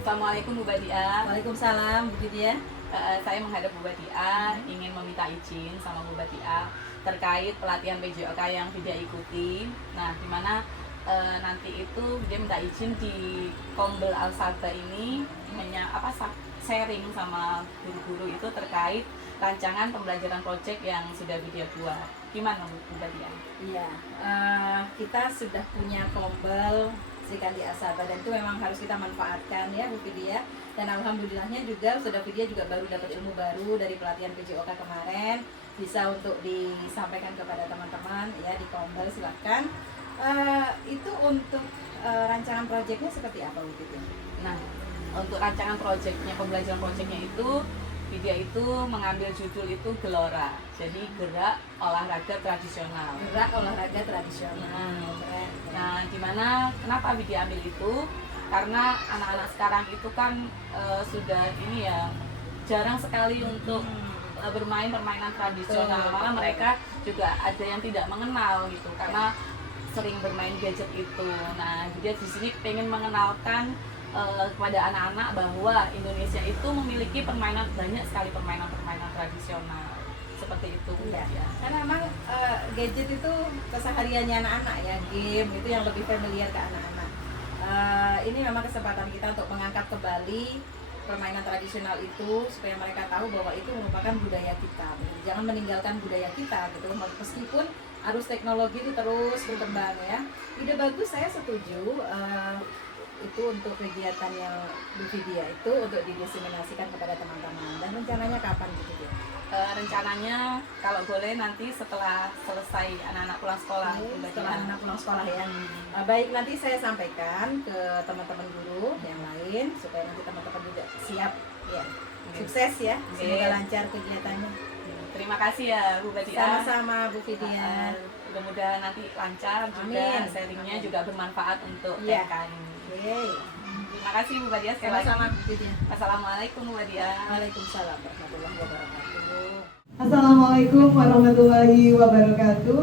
Assalamualaikum Bu Badia. Waalaikumsalam Bu Vidya. Saya menghadap Bu Badia, ingin meminta izin sama Bu Badia terkait pelatihan PJOK yang Vidya ikuti. Nah, dimana nanti itu dia minta izin di Kombel Al-Saba ini sharing sama guru-guru itu terkait rancangan pembelajaran proyek yang sudah Vidya buat. Gimana Bu Badia? Iya, kita sudah punya Kombel Srikandi Asaba dan itu memang harus kita manfaatkan ya Bu Vidya. Dan alhamdulillahnya juga sudah Vidya juga baru dapat ilmu baru dari pelatihan PJOK kemarin, bisa untuk disampaikan kepada teman-teman ya di Kombel. Silahkan. Itu untuk rancangan proyeknya seperti apa Bu Vidya? Nah, untuk rancangan proyeknya, pembelajaran proyeknya itu Vidya itu mengambil judul itu Gelora, jadi gerak olahraga tradisional. Gerak olahraga tradisional. Nah, dimana kenapa Vidya ambil itu? Karena anak-anak sekarang itu kan sudah ini ya jarang sekali untuk bermain permainan tradisional. Malah mereka juga ada yang tidak mengenal gitu karena sering bermain gadget itu. Nah, Vidya di sini pengen mengenalkan kepada anak-anak bahwa Indonesia itu memiliki banyak sekali permainan-permainan tradisional seperti itu. Ya. Karena memang gadget itu kesehariannya anak-anak ya, game itu yang lebih familiar ke anak-anak. Ini memang kesempatan kita untuk mengangkat kembali permainan tradisional itu supaya mereka tahu bahwa itu merupakan budaya kita. Jangan meninggalkan budaya kita gitu. Meskipun arus teknologi itu terus berkembang ya. Ide bagus, saya setuju. Itu untuk kegiatan yang Bu Vidya itu untuk didiseminasikan kepada teman-teman. Dan rencananya kapan Bu Vidya? Rencananya kalau boleh nanti setelah selesai anak-anak pulang sekolah. Setelah anak pulang sekolah ya. Baik, nanti saya sampaikan ke teman-teman guru yang lain supaya nanti teman-teman juga siap ya. Sukses ya. Semoga lancar kegiatannya. Terima kasih ya Bu Badia. Sama-sama Bu Vidya. Mudah-mudahan nanti lancar juga, sharingnya juga bermanfaat untuk rekan ini. Terima kasih Bu Badia sekali lagi. Sama-sama Bu Vidya. Assalamualaikum Bu Badia. Waalaikumsalam warahmatullahi wabarakatuh. Assalamualaikum warahmatullahi wabarakatuh.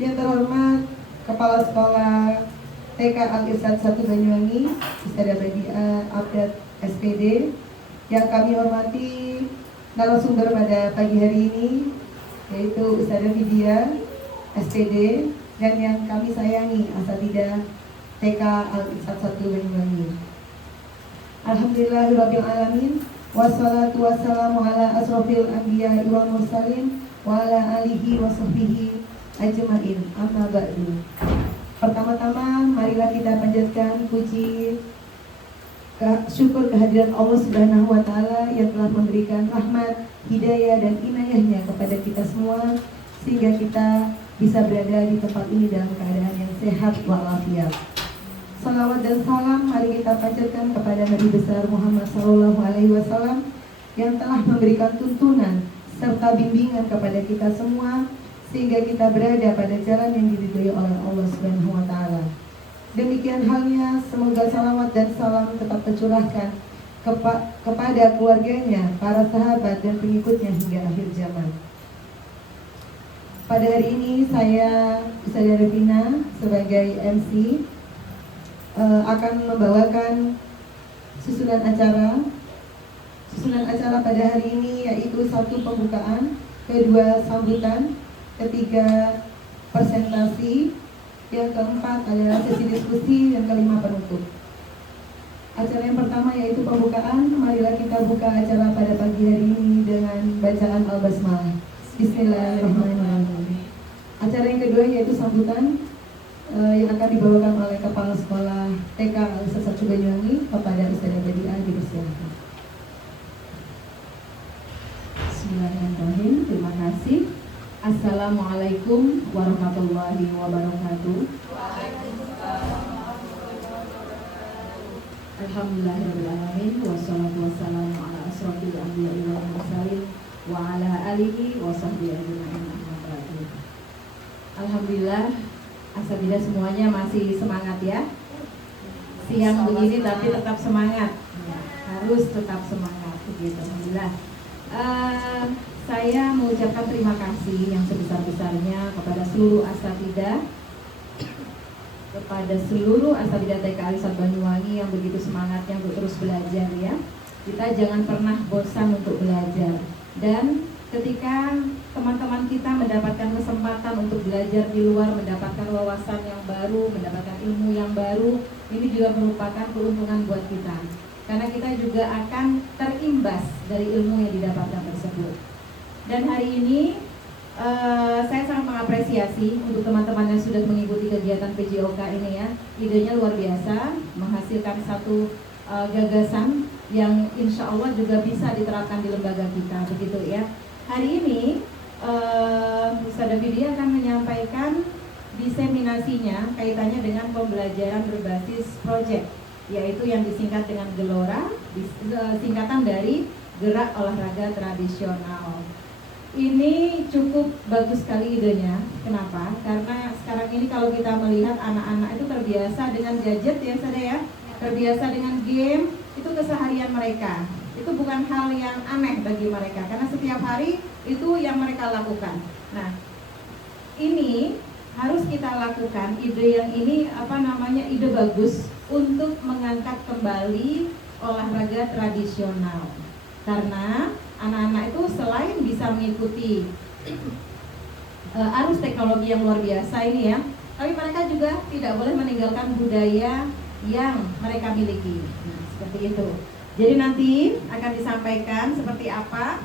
Yang terhormat Kepala Sekolah TK Al-Irsyad 1 Banyuwangi, Ustadzah Badia Abdad SPD. Yang kami hormati narasumber pada pagi hari ini, yaitu Ustadzah Vidya SPD, dan yang kami sayangi Asatidah TK Al-Irsyad 1 Banyuwangi. Alhamdulillahirabbil alamin. Wassalatu wassalamu ala asrofil anbiya wal mursalin wa ala alihi wa sahbihi ajmain. Amma ba'du. Pertama-tama marilah kita panjatkan puji syukur kehadiran Allah Subhanahu wa taala yang telah memberikan rahmat, hidayah dan inayahnya kepada kita semua sehingga kita bisa berada di tempat ini dalam keadaan yang sehat walafiat. Salawat dan salam mari kita panjatkan kepada Nabi besar Muhammad SAW yang telah memberikan tuntunan serta bimbingan kepada kita semua sehingga kita berada pada jalan yang diridhoi oleh Allah Subhanahu wa taala. Demikian halnya semoga salawat dan salam tetap tercurahkan kepada keluarganya, para sahabat dan pengikutnya hingga akhir zaman. Pada hari ini saya Ustadzah Revina sebagai MC akan membawakan susunan acara pada hari ini, yaitu 1 pembukaan, 2 sambutan, 3 presentasi, yang keempat adalah sesi diskusi, dan kelima penutup. Acara yang pertama yaitu pembukaan. Marilah kita buka acara pada pagi hari ini dengan bacaan Al-Basmalah. Bismillahirrahmanirrahim. Acara yang kedua yaitu sambutan yang akan dibawakan oleh Kepala Sekolah TK Al-Irsyad 1 Banyuwangi kepada Ustadzah Badia. Dipersilakan. Bismillahirrahmanirrahim. Terima kasih. Assalamualaikum warahmatullahi wabarakatuh. Alhamdulillahirrahmanirrahim. Wassalatu wassalamu ala asrofil anbiya wal mursalin wa ala alihi wa sahbihi ajma'in. Alhamdulillah, asatidzah semuanya masih semangat ya. Siang begini tapi tetap semangat. Harus tetap semangat begitu. Alhamdulillah. Saya mengucapkan terima kasih yang sebesar-besarnya kepada seluruh asatidzah kepada seluruh Asatidah TK Alisat Banyuwangi yang begitu semangatnya untuk terus belajar ya. Kita jangan pernah bosan untuk belajar. Dan ketika teman-teman kita mendapatkan kesempatan untuk belajar di luar, mendapatkan wawasan yang baru, mendapatkan ilmu yang baru, ini juga merupakan keuntungan buat kita. Karena kita juga akan terimbas dari ilmu yang didapatkan tersebut. Dan hari ini saya sangat mengapresiasi untuk teman-teman yang sudah mengikuti kegiatan PJOK ini ya. Idenya luar biasa, menghasilkan satu gagasan yang insya Allah juga bisa diterapkan di lembaga kita, begitu ya. Hari ini Ustadzah Vidya akan menyampaikan diseminasinya kaitannya dengan pembelajaran berbasis project, yaitu yang disingkat dengan GELORA, singkatan dari Gerak Olahraga Tradisional. Ini cukup bagus sekali idenya. Kenapa? Karena sekarang ini kalau kita melihat anak-anak itu terbiasa dengan gadget ya saudara ya, terbiasa dengan game, itu keseharian mereka. Itu bukan hal yang aneh bagi mereka, karena setiap hari itu yang mereka lakukan. Nah, ini harus kita lakukan ide yang ini ide bagus untuk mengangkat kembali olahraga tradisional. Karena anak-anak itu selain bisa mengikuti arus teknologi yang luar biasa ini ya, tapi mereka juga tidak boleh meninggalkan budaya yang mereka miliki. Nah, seperti itu. Jadi nanti akan disampaikan seperti apa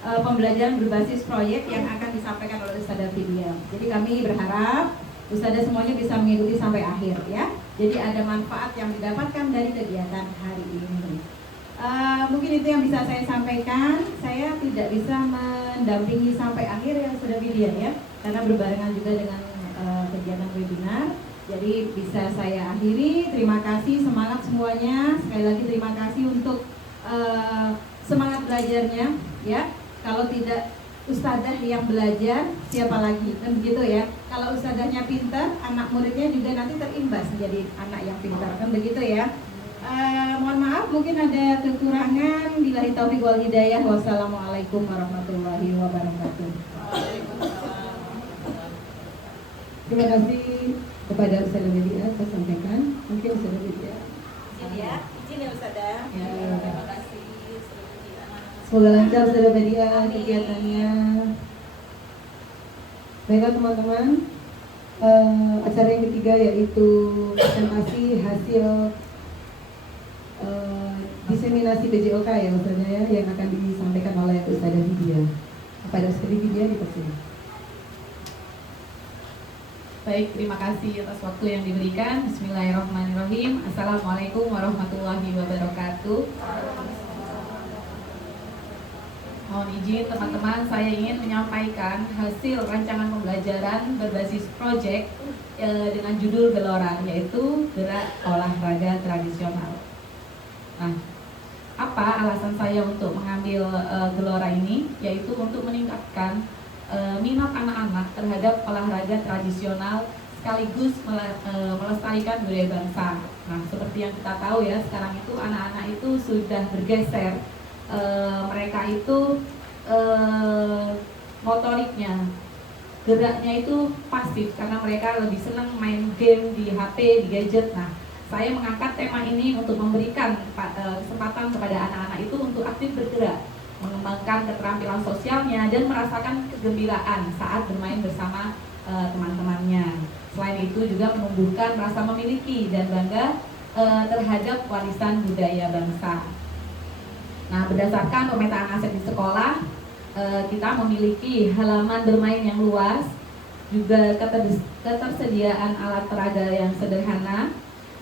pembelajaran berbasis proyek yang akan disampaikan oleh Ustadzah Vidya. Jadi kami berharap Ustadzah semuanya bisa mengikuti sampai akhir ya. Jadi ada manfaat yang didapatkan dari kegiatan hari ini. Mungkin itu yang bisa saya sampaikan. Saya tidak bisa mendampingi sampai akhir ya Ustadzah Vidya ya, karena berbarengan juga dengan kegiatan webinar. Jadi bisa saya akhiri. Terima kasih, semangat semuanya. Sekali lagi terima kasih untuk semangat belajarnya ya. Kalau tidak ustadzah yang belajar, siapa lagi? Kan begitu ya. Kalau ustadzahnya pintar, anak muridnya juga nanti terimbas menjadi anak yang pintar. Kan begitu ya. Mohon maaf mungkin ada kekurangan. Billahi taufiq wal hidayah. Wassalamualaikum warahmatullahi wabarakatuh. Terima kasih kepada Ustadzah Vidya saya sampaikan. Mungkin Ustadzah Vidya. Izin ya Ustadzah. Ya. Terima kasih. Semoga lancar Ustadzah Vidya kegiatannya. Baiklah teman-teman, acara yang ketiga yaitu presentasi hasil diseminasi PJOK ya Ustadzah ya, yang akan disampaikan oleh Ustadzah Vidya. Kepada Ustadzah Vidya dipersilakan. Baik, terima kasih atas waktu yang diberikan. Bismillahirrahmanirrahim. Assalamualaikum warahmatullahi wabarakatuh. Mohon izin teman-teman, saya ingin menyampaikan hasil rancangan pembelajaran berbasis project dengan judul GELORA, yaitu Gerak Olahraga Tradisional. Nah, apa alasan saya untuk mengambil GELORA ini? Yaitu untuk meningkatkan minat anak-anak terhadap olahraga tradisional sekaligus melestarikan budaya bangsa. Nah, seperti yang kita tahu ya, sekarang itu anak-anak itu sudah bergeser, mereka itu motoriknya, geraknya itu pasif karena mereka lebih senang main game di HP, di gadget. Nah, saya mengangkat tema ini untuk memberikan kesempatan kepada anak-anak itu untuk aktif bergerak, mengembangkan keterampilan sosialnya dan merasakan kegembiraan saat bermain bersama teman-temannya. Selain itu juga menumbuhkan rasa memiliki dan bangga terhadap warisan budaya bangsa. Nah, berdasarkan pemetaan aset di sekolah, kita memiliki halaman bermain yang luas, juga ketersediaan alat peraga yang sederhana,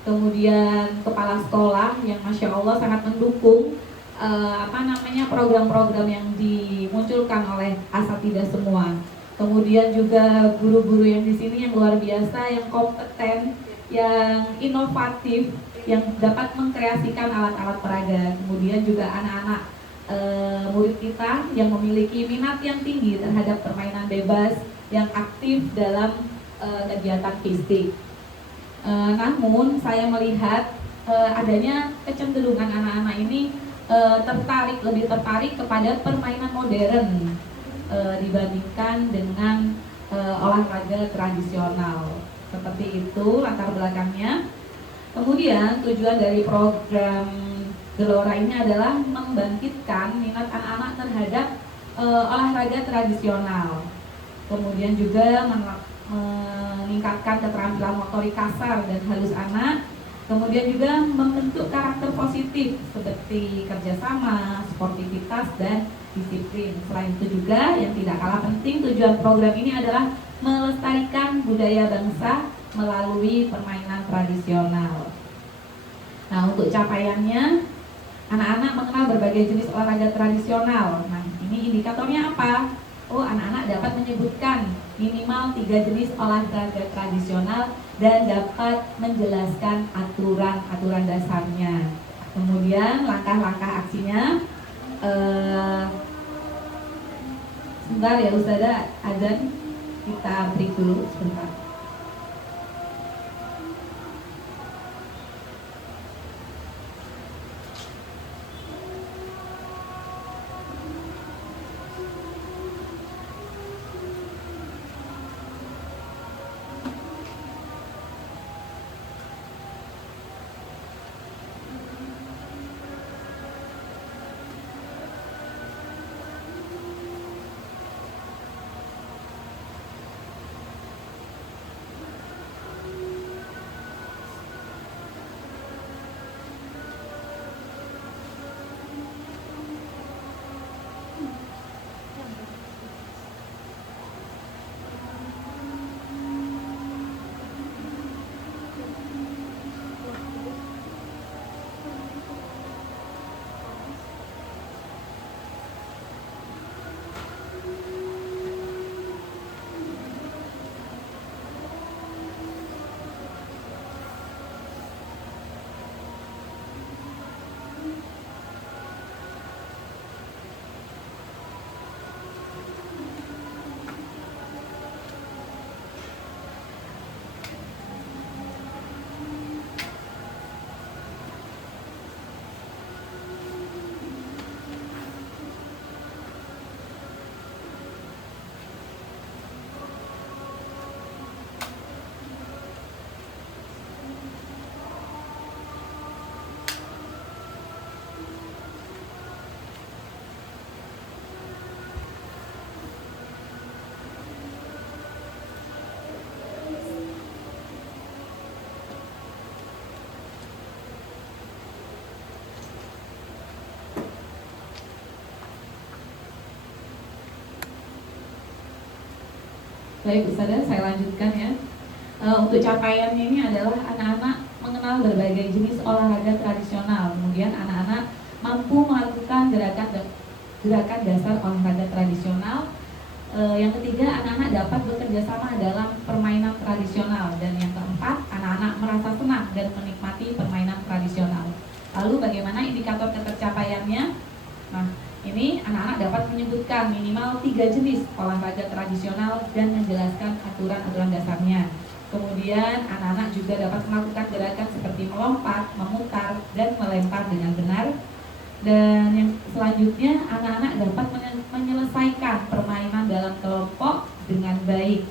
kemudian kepala sekolah yang Masya Allah sangat mendukung program-program yang dimunculkan oleh asatidah semua. Kemudian juga guru-guru yang di sini yang luar biasa, yang kompeten, yang inovatif, yang dapat mengkreasikan alat-alat peraga. Kemudian juga anak-anak murid kita yang memiliki minat yang tinggi terhadap permainan bebas, yang aktif dalam kegiatan fisik. Namun saya melihat adanya kecenderungan anak-anak ini lebih tertarik kepada permainan modern dibandingkan dengan olahraga tradisional. Seperti itu latar belakangnya. Kemudian tujuan dari program Gelora ini adalah membangkitkan minat anak-anak terhadap olahraga tradisional. Kemudian juga meningkatkan keterampilan motorik kasar dan halus anak. Kemudian juga membentuk karakter positif seperti kerjasama, sportivitas, dan disiplin. Selain itu juga yang tidak kalah penting, tujuan program ini adalah melestarikan budaya bangsa melalui permainan tradisional. Nah, untuk capaiannya, anak-anak mengenal berbagai jenis olahraga tradisional. Nah, ini indikatornya apa? Oh, anak-anak dapat menyebutkan minimal 3 jenis olahraga tradisional dan dapat menjelaskan aturan-aturan dasarnya. Kemudian langkah-langkah aksinya, sebentar ya Ustazah, azan kita break dulu sebentar. Baik Ustazah, saya lanjutkan ya. Untuk capaiannya ini adalah anak-anak mengenal berbagai jenis olahraga tradisional. Kemudian anak-anak mampu melakukan gerakan dasar olahraga tradisional. Yang ketiga, anak-anak dapat bekerja sama dalam permainan tradisional. Dan yang keempat, anak-anak merasa senang dan menikmati permainan tradisional. Lalu bagaimana indikator ketercapaiannya? Nah, ini anak-anak dapat menyebutkan minimal 3 jenis olahraga tradisional dan menjelaskan aturan-aturan dasarnya. Kemudian anak-anak juga dapat melakukan gerakan seperti melompat, memutar, dan melempar dengan benar. Dan yang selanjutnya, anak-anak dapat menyelesaikan permainan dalam kelompok dengan baik.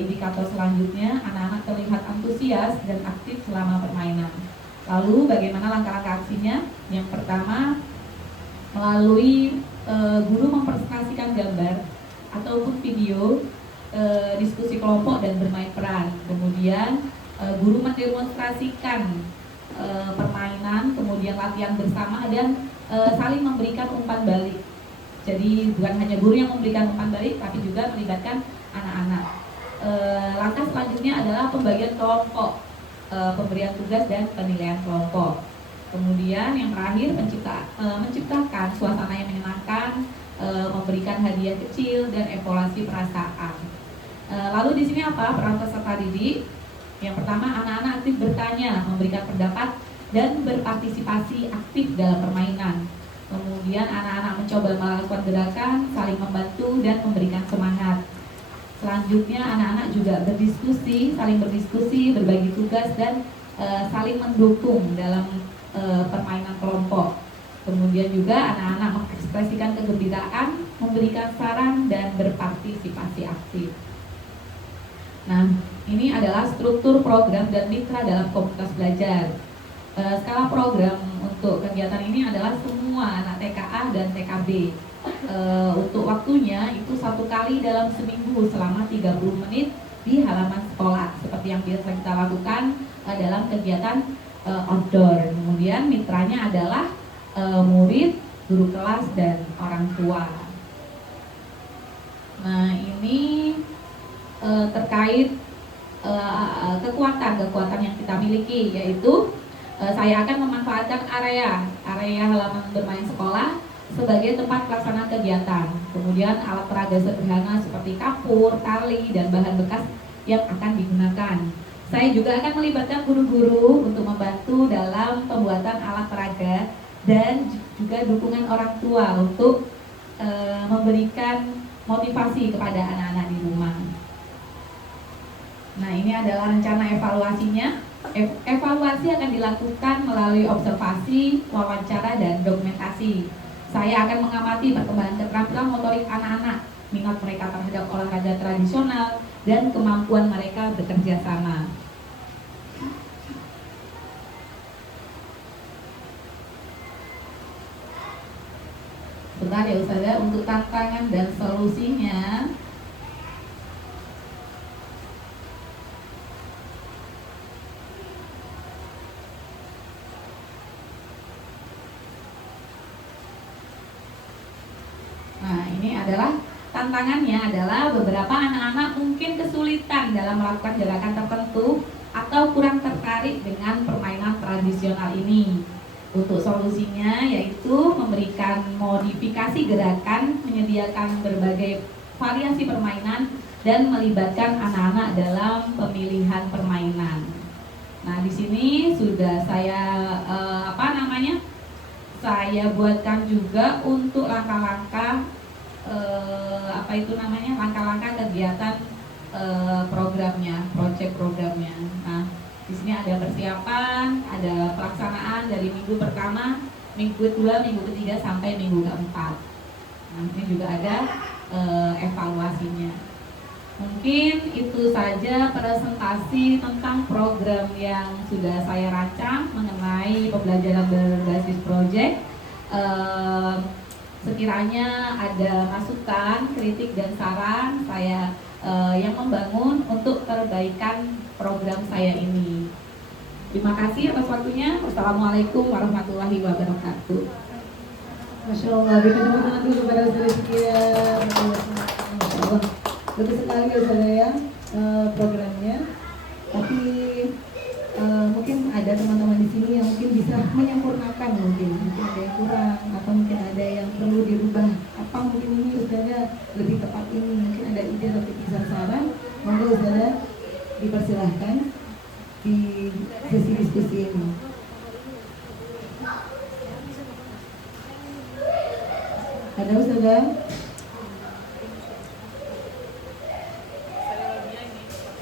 Indikator selanjutnya, anak-anak terlihat antusias dan aktif selama permainan. Lalu bagaimana langkah-langkah aksinya? Yang pertama, melalui guru mempresentasikan gambar ataupun video, diskusi kelompok dan bermain peran. Kemudian guru mendemonstrasikan permainan, kemudian latihan bersama dan saling memberikan umpan balik. Jadi bukan hanya guru yang memberikan umpan balik, tapi juga melibatkan anak-anak. Langkah selanjutnya adalah pembagian kelompok, pemberian tugas dan penilaian kelompok. Kemudian yang terakhir menciptakan suasana yang menyenangkan, memberikan hadiah kecil dan evaluasi perasaan. Lalu di sini apa peran peserta didik? Yang pertama, anak-anak aktif bertanya, memberikan pendapat dan berpartisipasi aktif dalam permainan. Kemudian anak-anak mencoba melakukan gerakan, saling membantu dan memberikan semangat. Selanjutnya anak-anak juga saling berdiskusi, berbagi tugas dan saling mendukung dalam permainan kelompok. Kemudian juga anak-anak mengekspresikan kegembiraan, memberikan saran, dan berpartisipasi aktif. Nah, ini adalah struktur program dan mitra dalam komunitas belajar. Skala program untuk kegiatan ini adalah semua anak TKA dan TKB. Untuk waktunya itu 1 kali dalam seminggu selama 30 menit di halaman sekolah, seperti yang biasa kita lakukan dalam kegiatan outdoor. Kemudian mitranya adalah murid, guru kelas, dan orang tua. Nah, ini terkait kekuatan yang kita miliki, yaitu saya akan memanfaatkan area halaman bermain sekolah sebagai tempat pelaksanaan kegiatan. Kemudian alat peraga sederhana seperti kapur, tali, dan bahan bekas yang akan digunakan. Saya juga akan melibatkan guru-guru untuk membantu dalam pembuatan alat peraga dan juga dukungan orang tua untuk memberikan motivasi kepada anak-anak di rumah. Nah, ini adalah rencana evaluasinya. Evaluasi akan dilakukan melalui observasi, wawancara, dan dokumentasi. Saya akan mengamati perkembangan keterampilan motorik anak-anak, minat mereka terhadap olahraga tradisional, dan kemampuan mereka bekerja sama. Bentar ya Ustazah, untuk tantangan dan solusinya. Nah, ini adalah tantangannya adalah beberapa anak-anak mungkin kesulitan dalam melakukan gerakan tertentu atau kurang tertarik dengan permainan tradisional ini. Untuk solusinya yaitu memberikan modifikasi gerakan, menyediakan berbagai variasi permainan, dan melibatkan anak-anak dalam pemilihan permainan. Nah, di sini sudah saya saya buatkan juga untuk langkah-langkah langkah-langkah kegiatan programnya, project programnya. Nah, di sini ada persiapan, ada pelaksanaan dari minggu pertama, minggu kedua, minggu ketiga sampai minggu keempat. Nah, ini juga ada evaluasinya. Mungkin itu saja presentasi tentang program yang sudah saya rancang mengenai pembelajaran berbasis project. Sekiranya ada masukan, kritik, dan saran, saya yang membangun untuk perbaikan program saya ini. Terima kasih atas waktunya. Wassalamualaikum warahmatullahi wabarakatuh. Masya Allah, berikan tepuk tangan dulu kepada Ustazah Sikia. Masya Allah, betul sekali Ustazah ya programnya. Tapi mungkin ada teman-teman di sini yang mungkin bisa menyempurnakan, mungkin ada yang kurang atau mungkin ada yang perlu dirubah. Apa mungkin ini Ustazah lebih tepat ini? Mungkin ada ide atau bisa saran. Monggo Ustazah dipersilahkan di sesi diskusi ini. Ada Ustazah?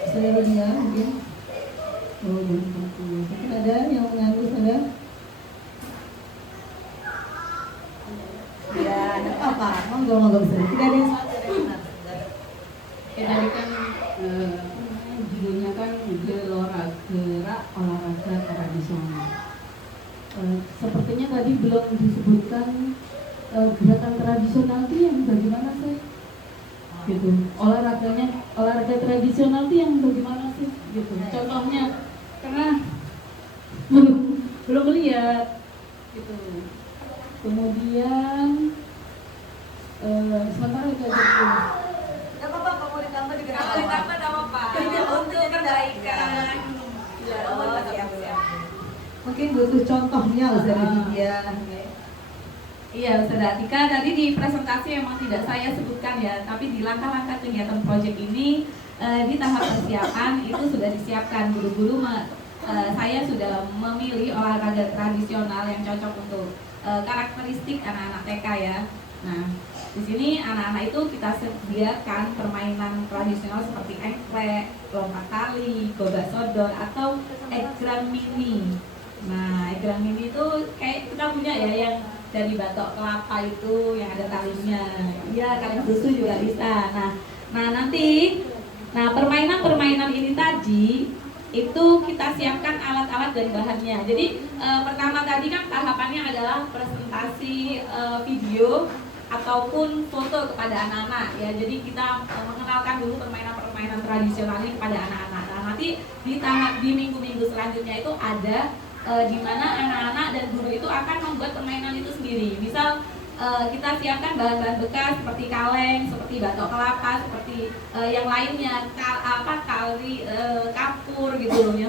Ustazah Rodia mungkin? Oh, mungkin ada yang mengganggu Ustazah? Ya, ada apa? Monggo Ustazah. Tidak ada yang salah, tidak ada yang benar. Ya, tadi kan judulnya kan gerak olahraga tradisional. Sepertinya tadi belum disebutkan gerakan tradisional itu yang bagaimana sih? Gitu. Olahraga tradisional itu yang bagaimana sih? Gitu. Contohnya, karena belum lihat. Gitu. Kemudian sementara itu aja dulu. Gak apa-apa, kalau mau ditambah juga Kalau ditambah tidak apa-apa. Untuk perbaikan. siap. Mungkin butuh contohnya Ustazah Didia. Iya, Ustazah Atika, tadi di presentasi memang tidak saya sebutkan ya, tapi di langkah-langkah kegiatan proyek ini di tahap persiapan itu sudah disiapkan guru-guru. Saya sudah memilih olahraga tradisional yang cocok untuk karakteristik anak-anak TK ya. Nah, di sini anak-anak itu kita sediakan permainan tradisional seperti engklek, lompat tali, gobak sodor, atau egrang mini. Nah, egrang mini itu kayak kita punya ya yang dari batok kelapa itu yang ada talinya. Iya, kaleng susu juga bisa. Nah nanti, permainan-permainan ini tadi itu kita siapkan alat-alat dan bahannya. Jadi pertama tadi kan tahapannya adalah presentasi video ataupun foto kepada anak-anak ya. Jadi kita mengenalkan dulu permainan-permainan tradisional ini kepada anak-anak. Nah, nanti di minggu-minggu selanjutnya itu ada di mana anak-anak dan guru itu akan membuat permainan itu sendiri. Misal kita siapkan bahan-bahan bekas seperti kaleng, seperti batok kelapa, seperti yang lainnya, kapur gitu loh, yang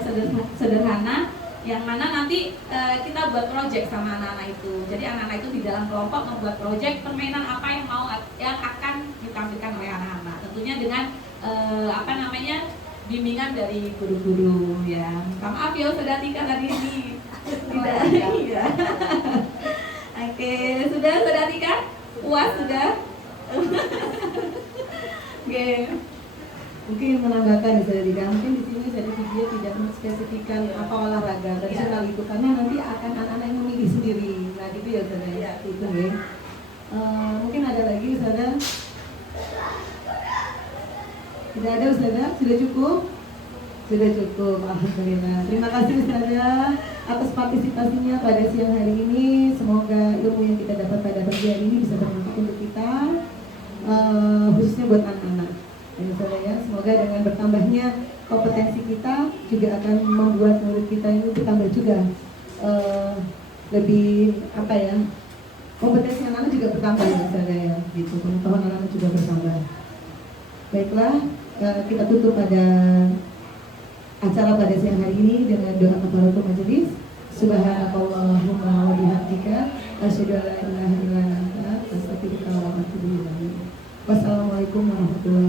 sederhana, yang mana nanti kita buat project sama anak-anak itu. Jadi anak-anak itu di dalam kelompok membuat project permainan apa yang akan ditampilkan oleh anak-anak. Tentunya dengan bimbingan dari guru-guru ya. Maaf ya Saudara Tika tadi ini tidak. Iya. Oke, sudah Saudara Tika? Puas sudah? Oke. Mungkin menambahkan Saudara Tika, mungkin di sini Saudara Tika tidak menspesifikkan apa olahraga tradisional itu karena nanti akan anak-anak yang memilih sendiri. Nah gitu ya Saudara ya. Itu ya. Mungkin ada lagi Saudara? Tidak ada Ustazah? Sudah cukup? Sudah cukup, alhamdulillah. Terima kasih Ustazah atas partisipasinya pada siang hari ini. Semoga ilmu yang kita dapat pada pagi hari ini bisa bermanfaat untuk kita, khususnya buat anak-anak. Ya Ustazah ya, semoga dengan bertambahnya kompetensi kita juga akan membuat murid kita ini bertambah juga lebih kompetensi anak-anak juga bertambah ya Ustazah ya, gitu. Pengetahuan anak-anak juga bertambah. Baiklah, kita tutup pada acara pada siang hari ini dengan doa kafaratul majelis. Subhanakallahumma wa bihamdika asyhadu an la ilaha illa anta astaghfiruka wa atubu ilaik. Wassalamualaikum warahmatullahi wabarakatuh.